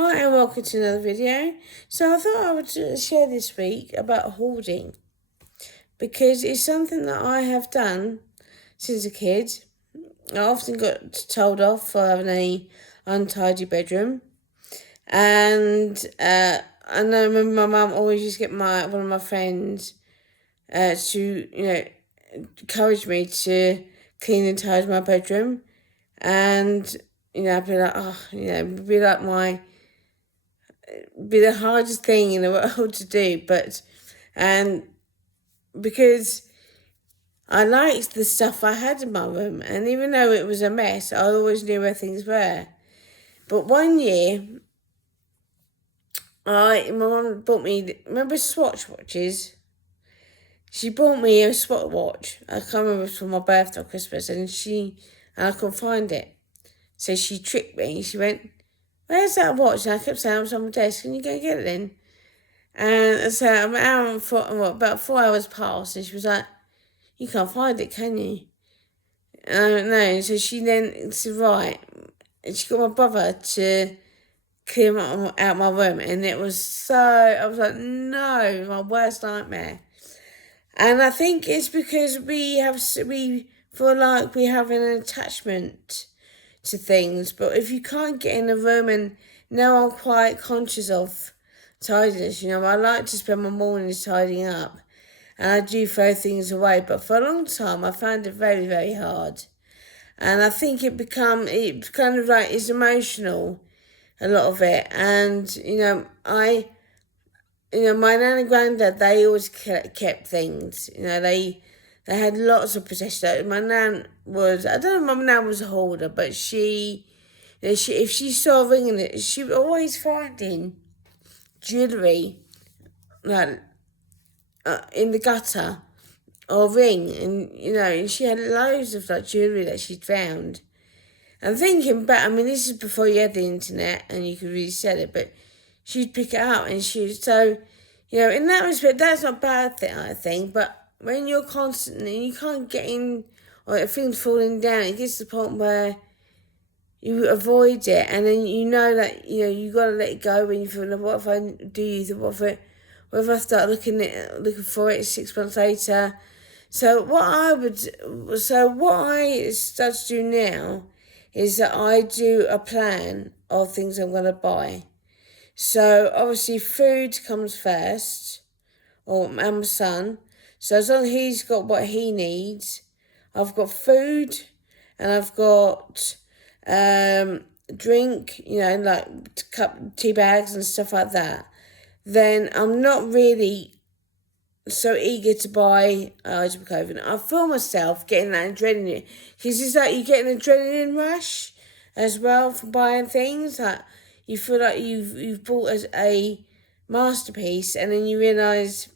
Hi and welcome to another video. So I thought I would share this week about hoarding because it's something that I have done since a kid. I often got told off for having a untidy bedroom, and I remember my mum always used to get one of my friends to encourage me to clean and tidy my bedroom, and I'd be like, it'd be like be the hardest thing in the world to do, and because I liked the stuff I had in my room, and even though it was a mess, I always knew where things were. But one year, my mum bought me, remember Swatch watches? She bought me a Swatch watch. I can't remember if it was for my birthday or Christmas, and I couldn't find it. So she tricked me. She went, "Where's that watch?" And I kept saying, "It was on my desk. Can you go get it then?" And so about 4 hours passed, and she was like, "You can't find it, can you?" And I don't know. And so she then said, "Right." And she got my brother to clear out my room. And I was like, no, my worst nightmare. And I think it's because we feel like we have an attachment to things. But if you can't get in a room, and now I'm quite conscious of tidiness, I like to spend my mornings tidying up, and I do throw things away, but for a long time I found it very, very hard. And I think it's kind of like it's emotional, a lot of it. And my nan and granddad, they always kept things. They had lots of possessions. My nan was, I don't know if my nan was a hoarder, but if she saw a ring in it, she would always finding jewellery, like in the gutter, or ring, and she had loads of like jewellery that she'd found. And thinking back, this is before you had the internet and you could really sell it, but she'd pick it up, and in that respect, that's not a bad thing, I think. But when you're constantly, you can't get in, or things falling down, it gets to the point where you avoid it, and then that you got to let it go. When you feel like, what if I do use it? What if I start looking for it 6 months later? So what I start to do now is that I do a plan of things I'm going to buy. So obviously food comes first, and my son. So as long as he's got what he needs, I've got food, and I've got drink, like tea bags and stuff like that. Then I'm not really so eager to buy items of clothing. I feel myself getting that adrenaline, because it's like you get an adrenaline rush as well from buying things. Like you feel like you've bought as a masterpiece, and then you realise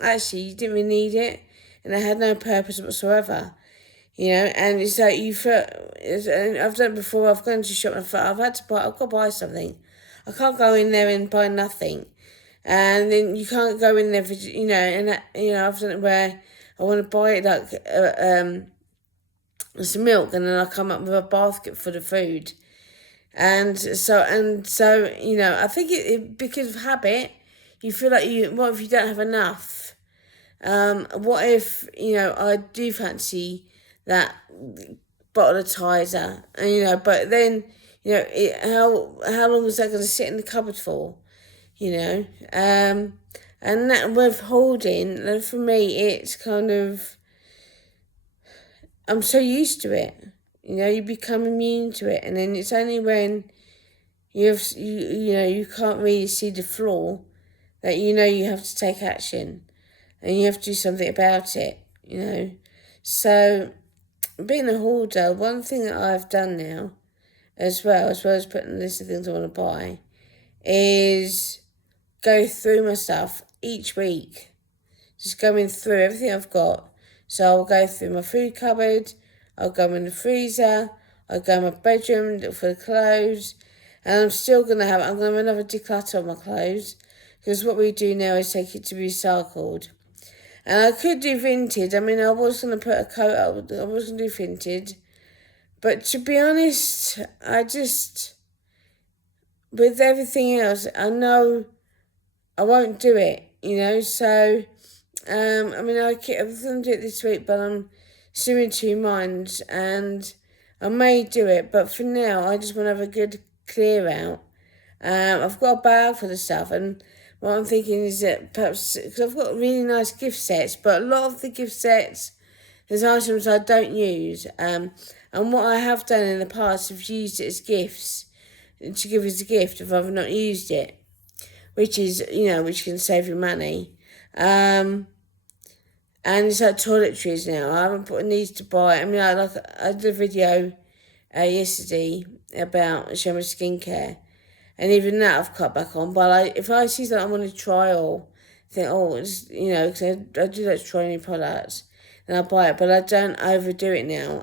actually you didn't really need it, and it had no purpose whatsoever. And it's like and I've done it before. I've gone to shop and I've got to buy something. I can't go in there and buy nothing. And then you can't go in there for, I've done it where I want to buy it like some milk, and then I come up with a basket full of food. And so I think it because of habit, you feel like what if you don't have enough? What if, I do fancy that bottle of Tizer, but then, how long is that going to sit in the cupboard for? And that with hoarding, for me, it's kind of, I'm so used to it. You become immune to it, and then it's only when you can't really see the flaw that you have to take action, and you have to do something about it. So being a hoarder, one thing that I've done now, as well as putting a list of things I want to buy, is go through my stuff each week. Just going through everything I've got. So I'll go through my food cupboard, I'll go in the freezer, I'll go in my bedroom, look for the clothes, and I'm going to have another declutter of my clothes, because what we do now is take it to be recycled. And I could do vintage. I was going to put a coat up, I was going to do vintage, but to be honest, with everything else, I know I won't do it, so, I mean, I was going to do it this week, but I'm still in two minds, and I may do it, but for now, I just want to have a good clear out. I've got a bag for the stuff, and what I'm thinking is that perhaps, because I've got really nice gift sets, but a lot of the gift sets, there's items I don't use, and what I have done in the past is used it as gifts, to give as a gift if I've not used it, which is, which can save you money. And it's like toiletries now. I haven't put a need to buy. I mean, I did a video yesterday about showing my skincare, and even that I've cut back on. But if I see something I want to try or think, it's, because I do like to try new products, then I buy it. But I don't overdo it now.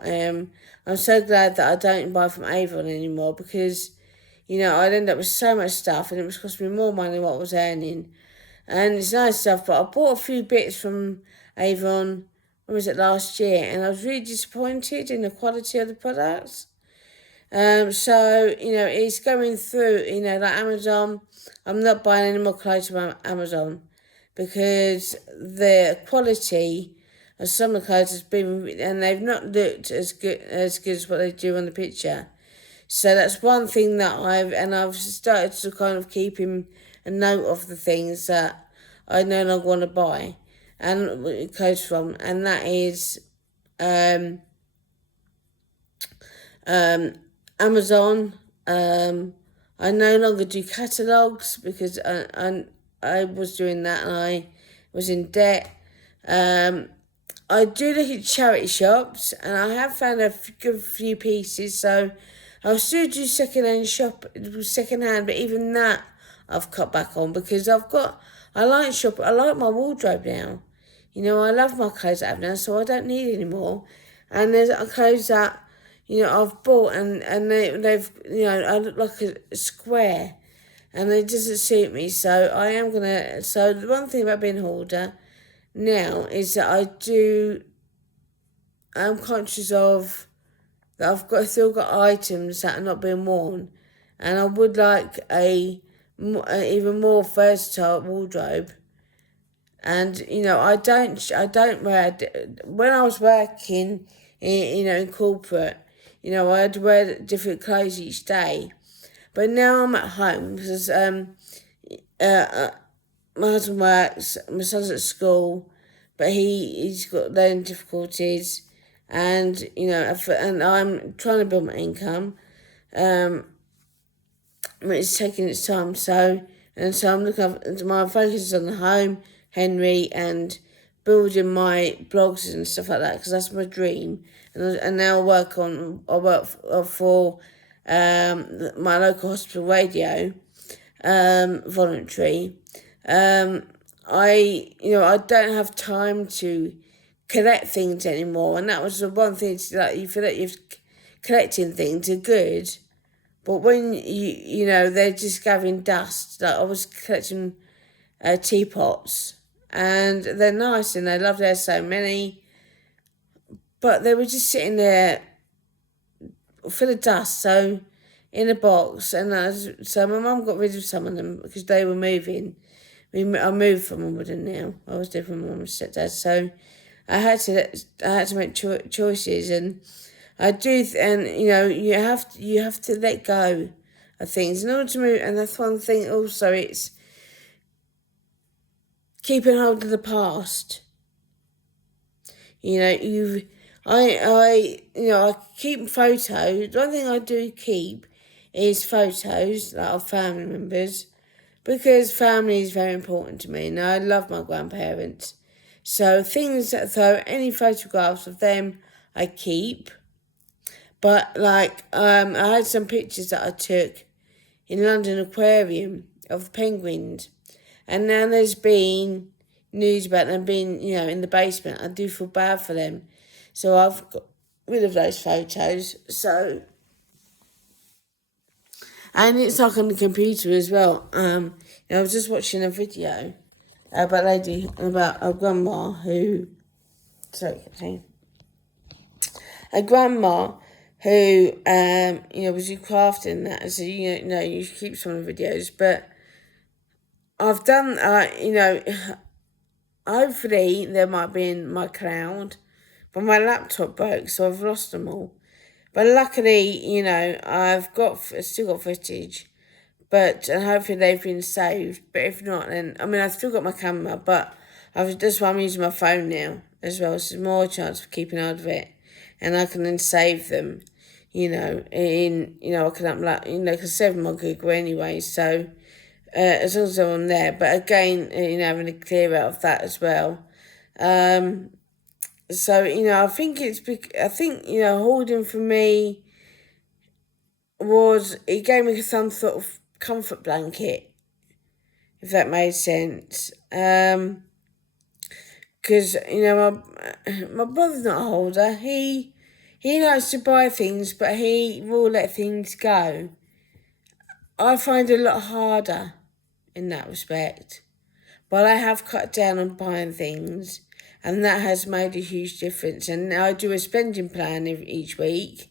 I'm so glad that I don't buy from Avon anymore, because, I'd end up with so much stuff and it was costing me more money than what I was earning. And it's nice stuff, but I bought a few bits from Avon, when was it, last year, and I was really disappointed in the quality of the products. So, it's going through, like Amazon. I'm not buying any more clothes from Amazon, because the quality of some of the clothes has been, and they've not looked as good as what they do on the picture. So that's one thing that I've started to kind of keep a note of the things that I no longer want to buy and clothes from, and that is Amazon. I no longer do catalogues, because I was doing that and I was in debt. I do look at charity shops, and I have found a good few pieces, so I'll still do second-hand, but even that I've cut back on, because I like my wardrobe now. I love my clothes that I have now, so I don't need any more. And there's clothes that, I've bought, and they've, I look like a square, and it doesn't suit me, so so the one thing about being a hoarder now is that I'm conscious of that still got items that are not being worn, and I would like a even more versatile wardrobe. And I don't wear, when I was working in corporate, I'd wear different clothes each day, but now I'm at home because my husband works, my son's at school, but he's got learning difficulties, and and I'm trying to build my income. It's taking its time, so I'm looking at my focus is on the home, Henry, and building my blogs and stuff like that, because that's my dream. And now I work for my local hospital radio, voluntary. I don't have time to collect things anymore, and that was the one thing. You feel that you're collecting things are good, but when they're just gathering dust. Like I was collecting teapots, and they're nice and they're lovely. There's so many, but they were just sitting there full of dust. So in a box, and so my mum got rid of some of them because they were moving. I moved from Wimbledon now. I was different from mum and stepdad, so I had to make choices, and I do, and you have to let go of things in order to move. And that's one thing. Also, it's keeping hold of the past. I keep photos. One thing I do keep is photos of family members, because family is very important to me, and I love my grandparents. So any photographs of them I keep. But I had some pictures that I took in London Aquarium of the penguins, and now there's been news about them being, in the basement. I do feel bad for them, so I've got rid of those photos. So, and it's like on the computer as well. I was just watching a video about a grandma who, a grandma who, was do crafting and that. So, you keep some of the videos. But I've done, hopefully they might be in my cloud. But my laptop broke, so I've lost them all. But luckily, I've still got footage. But and hopefully they've been saved. But if not, then I've still got my camera, but that's why I'm using my phone now as well. So there's more chance of keeping hold of it, and I can then save them. I can upload. Because 7 more Google anyway. So as long as they're on there. But again, having a clear out of that as well. So I think hoarding for me it gave me some sort of comfort blanket, if that made sense. Because my brother's not a hoarder. He likes to buy things, but he will let things go. I find it a lot harder in that respect, but I have cut down on buying things, and that has made a huge difference. And I do a spending plan each week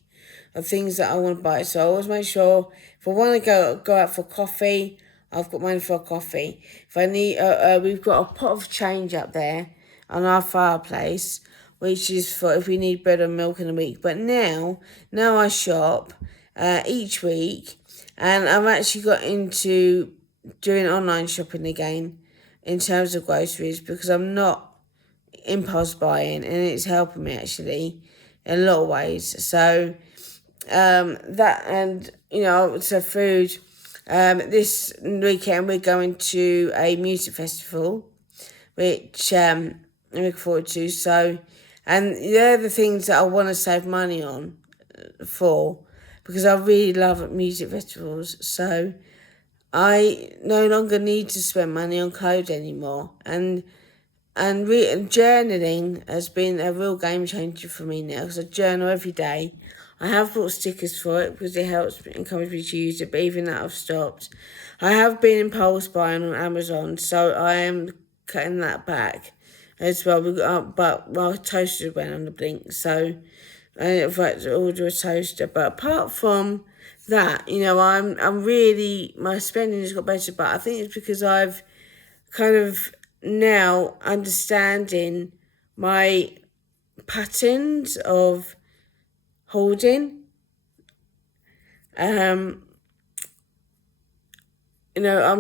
of things that I want to buy. So I always make sure if I want to go out for coffee, I've got money for a coffee. If I need, we've got a pot of change up there on our fireplace, which is for if we need bread or milk in a week. But now I shop each week, and I've actually got into doing online shopping again in terms of groceries, because I'm not impulse buying, and it's helping me actually in a lot of ways. So so food. This weekend we're going to a music festival, which I'm looking forward to. So, and they're the things that I want to save money on for, because I really love music festivals. So I no longer need to spend money on clothes anymore. And journaling has been a real game changer for me now, because I journal every day. I have bought stickers for it because it helps encourage me to use it, but even that I've stopped. I have been impulse buying on Amazon, so I am cutting that back as well. But my toaster went on the blink, so I had to order a toaster. But apart from that, I'm really, my spending has got better, but I think it's because I've kind of now understanding my patterns of hoarding. I'm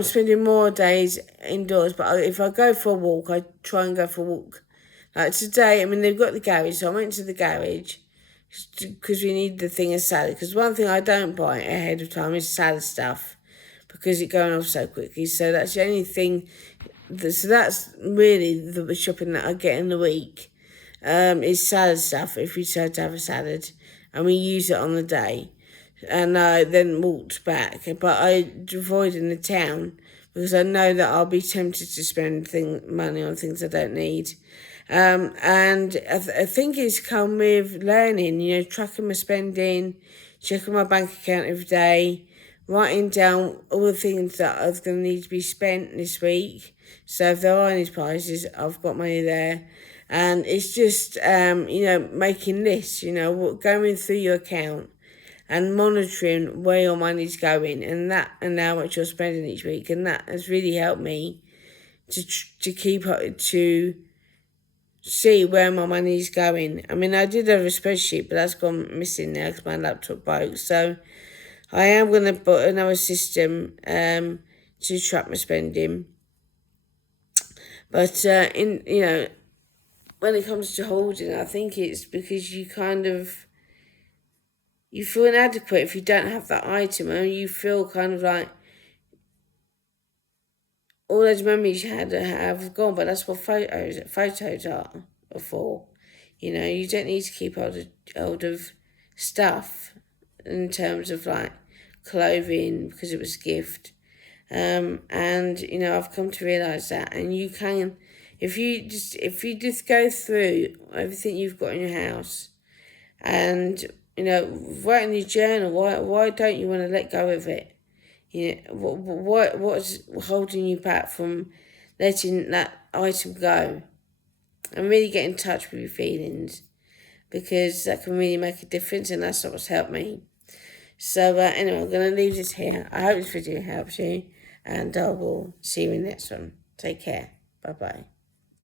spending more days indoors, but if I go for a walk, I try and go for a walk. Like today, they've got the garage, so I went to the garage because we need the thing of salad. Because one thing I don't buy ahead of time is salad stuff, because it's going off so quickly. So that's the only thing. So that's really the shopping that I get in the week, is salad stuff, if we decide to have a salad, and we use it on the day. And I then walked back, but I avoid in the town because I know that I'll be tempted to spend money on things I don't need. And I think it's come with learning, tracking my spending, checking my bank account every day, writing down all the things that I'm going to need to be spent this week. So if there are any prizes, I've got money there. And it's just, making lists, going through your account and monitoring where your money's going and how much you're spending each week. And that has really helped me to keep up, to see where my money's going. I did have a spreadsheet, but that's gone missing now because my laptop broke. So I am going to put another system to track my spending. But when it comes to hoarding, I think it's because you feel inadequate if you don't have that item, and you feel kind of like all those memories you had have gone. But that's what photos are for. You don't need to keep hold of stuff in terms of like clothing because it was a gift. And I've come to realise that, and you can, if you just go through everything you've got in your house, and write in your journal, why don't you want to let go of it? What's holding you back from letting that item go, and really get in touch with your feelings. because that can really make a difference, and that's what's helped me. So anyway, I'm going to leave this here. I hope this video helps you, and I will see you in the next one. Take care. Bye-bye.